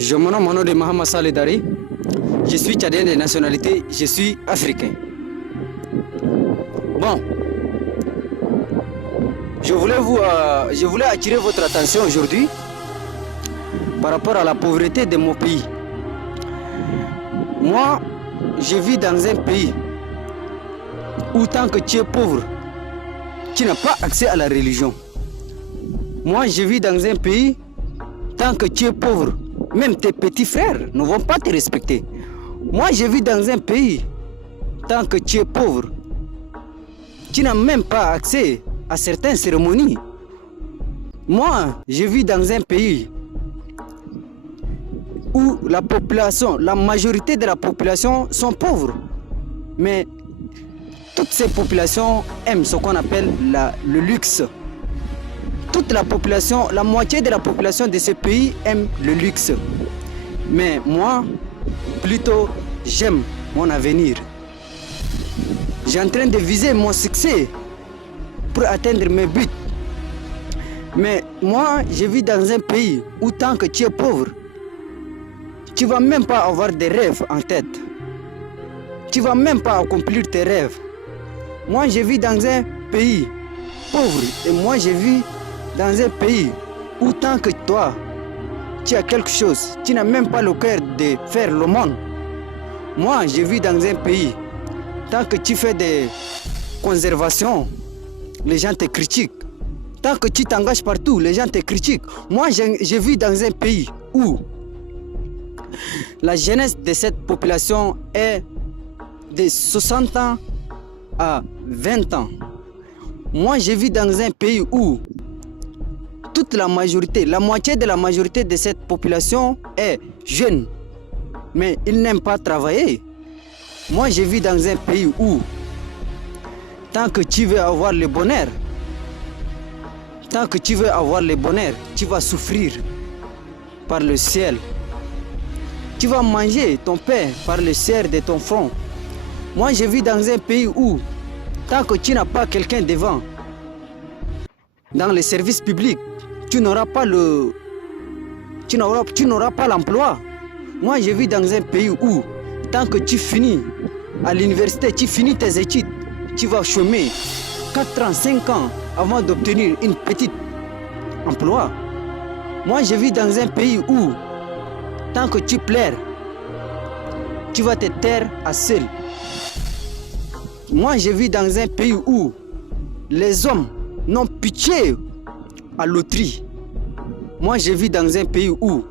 Je me nomme au nom de Mahama Saleh Dari. Je suis tchadien de nationalité, je suis africain. Bon, je voulais attirer votre attention aujourd'hui par rapport à la pauvreté de mon pays. Moi, je vis dans un pays où tant que tu es pauvre, tu n'as pas accès à la religion. Moi, je vis dans un pays, tant que tu es pauvre, même tes petits frères ne vont pas te respecter. Moi, je vis dans un pays, tant que tu es pauvre, tu n'as même pas accès à certaines cérémonies. Moi, je vis dans un pays où la population, la majorité de la population sont pauvres. Mais toutes ces populations aiment ce qu'on appelle le luxe. Toute la population, la moitié de la population de ce pays aime le luxe. Mais moi, plutôt, j'aime mon avenir. J'ai en train de viser mon succès pour atteindre mes buts. Mais moi, je vis dans un pays où tant que tu es pauvre, tu ne vas même pas avoir des rêves en tête. Tu ne vas même pas accomplir tes rêves. Moi, je vis dans un pays pauvre et moi, je vis dans un pays où tant que toi, tu as quelque chose, tu n'as même pas le cœur de faire le monde. Moi, je vis dans un pays, tant que tu fais des conservations, les gens te critiquent. Tant que tu t'engages partout, les gens te critiquent. Moi, je vis dans un pays où la jeunesse de cette population est de 60 ans à 20 ans. Moi, je vis dans un pays où toute la majorité, la moitié de la majorité de cette population est jeune, mais ils n'aiment pas travailler. Moi, je vis dans un pays où, tant que tu veux avoir le bonheur, tu vas souffrir par le ciel. Tu vas manger ton pain par le ciel de ton front. Moi, je vis dans un pays où, tant que tu n'as pas quelqu'un devant, dans les services publics, tu n'auras pas l'emploi. Moi, je vis dans un pays où, tant que tu finis à l'université, tu finis tes études, tu vas chômer 4 ans, 5 ans avant d'obtenir une petite emploi. Moi, je vis dans un pays où, tant que tu pleures, tu vas te taire à seul. Moi, je vis dans un pays où les hommes n'ont pitié à l'autrui. Moi, je vis dans un pays où